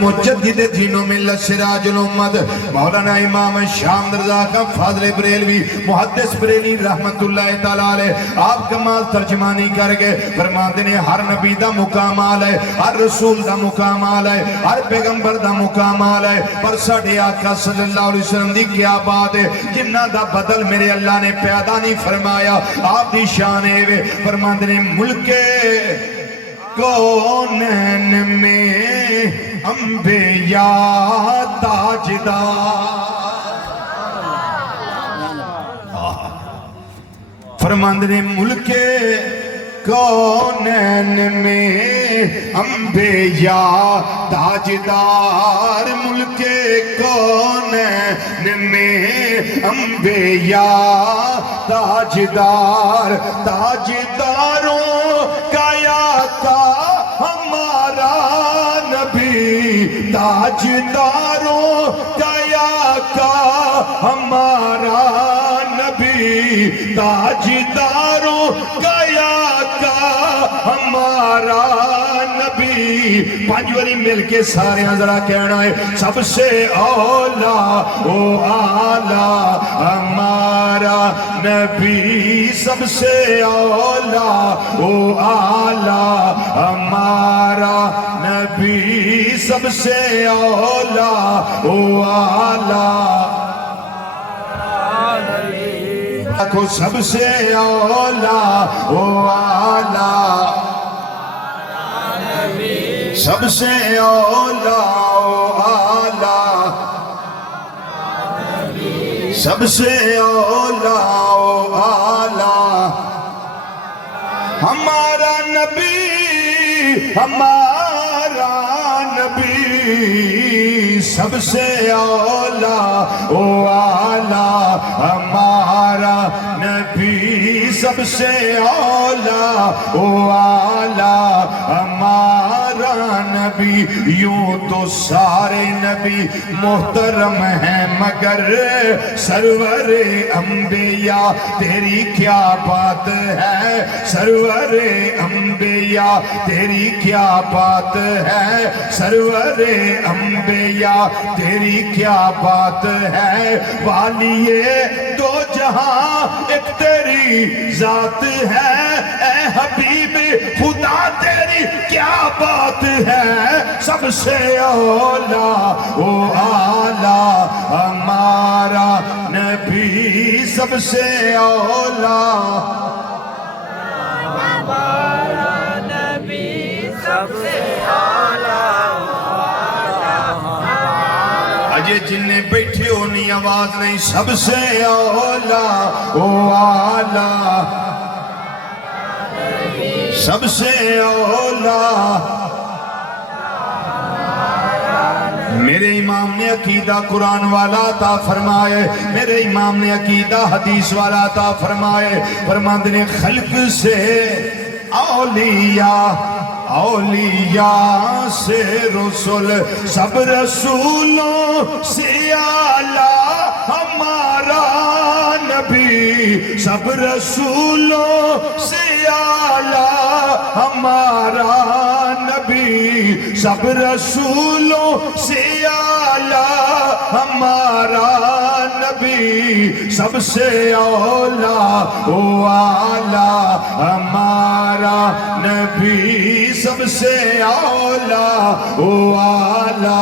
مجدد دینوں میں سراج الامت مولانا امام شام رضا کا فاضل بریلوی محدث بریلی رحمت اللہ تعالیٰ علیہ آپ کمال ترجمانی کر گئے فرماتے ہیں ہر نبی دا مقام آلے ہر رسول دا مقام آلے ہر پیغمبر دا مقام آلے پر ساڑھے آقا صلی اللہ علیہ وسلم دی کیا بات ہے جنہ دا بدل میرے اللہ نے پیدا نہیں فرمایا آپ دی شان ہے فرماتے ہیں ملک کونین میں انبیاء تاجدار فرماندے ملک کونین میں انبیاء تاجدار ملک کونین میں انبیاء تاجدار تاجداروں کا آقا ہمارا نبی تاجداروں کا آقا ہمارا نبی تاجداروں کا آقا ہمارا نبی پانچ والی مل کے سارے ذرا کہنا ہے سب سے اولا او آلہ ہمارا نبی سب سے اولا او آلہ ہمارا نبی سب سے اولا او آلہ کو سب سے اولا او آلہ سب سے اولا او آلہ سب سے اولا او آلہ ہمارا نبی ہمارا نبی سب سے اولا او آلہ ہمارا نبی سب سے اولا او آلہ ہمارا نبی یوں تو سارے نبی محترم ہیں مگر سرور انبیاء تیری کیا بات ہے سرور انبیاء تیری کیا بات ہے سرور انبیاء تیری کیا بات ہے والی دو جہاں ایک تیری ذات ہے اے حبیب خدا تیری کیا بات ہے سب سے اولا او آلہ ہمارا نبی سب سے اولا ہمارا نبی سب سے اولا اجے جنہیں بیٹھے ہونی آواز نہیں سب سے اولا او آلہ سب سے اولا میرے امام نے عقیدہ قرآن والا عطا فرمائے میرے امام نے عقیدہ حدیث والا عطا فرمائے فرماندے نے خلق سے اولیاء اولیاء سے رسول سب رسولوں سے اعلیٰ ہمارا نبی سب رسولوں سے اعلیٰ ہمارا نبی سب رسولوں سے اعلیٰ ہمارا نبی سب سے اولا او آلہ ہمارا نبی سب سے اولا او آلہ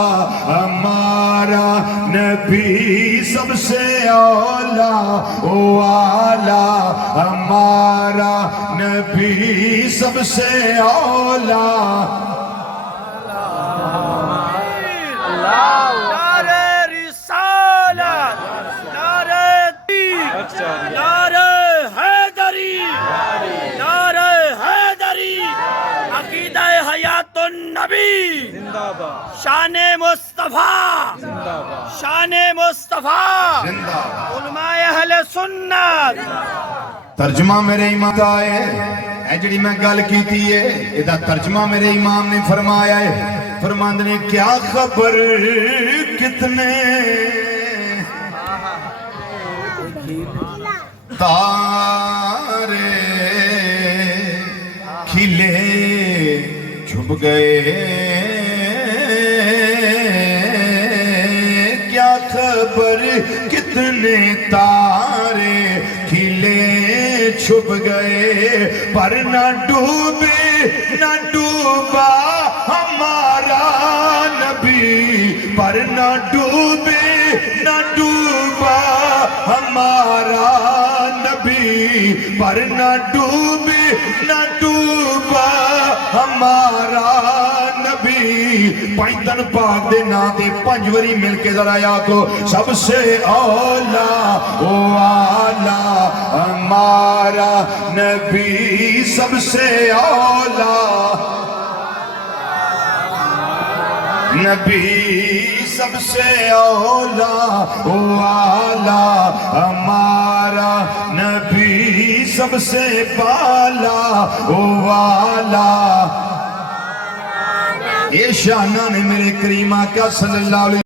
ہمارا نبی سب سے اولا او آلہ ہمارا نبی سب سے اولا نعرہ رسالت نعرہ دین نعرہ حیدری نعرہ حیدری عقیدہ حیات النبی شان مصطفیٰ شان مصطفیٰ علماء اہل سنت ترجمہ میرے امام آئے اے جڑی میں گل کیتی ہے ایدہ ترجمہ میرے امام نے فرمایا ہے فرماندے نے کیا خبر کتنے تارے کھلے چھپ گئے کتنے تارے کھلے چھپ گئے پر نہ ڈوبے نہ ڈوبا ہمارا نبی پر نہ ڈوبے نہ ڈوبا ہمارا نبی پر نہ ڈوبے نہ ڈوبا ہمارا نبی پائنتن پاک دے نا دے پنجوری مل کے ذرا یا تو سب سے اولا والا ہمارا نبی سب سے اولا نبی سب سے اولا والا ہمارا نبی سب سے بالا والا یہ شانہ نے میرے کریم آقا صلی اللہ علیہ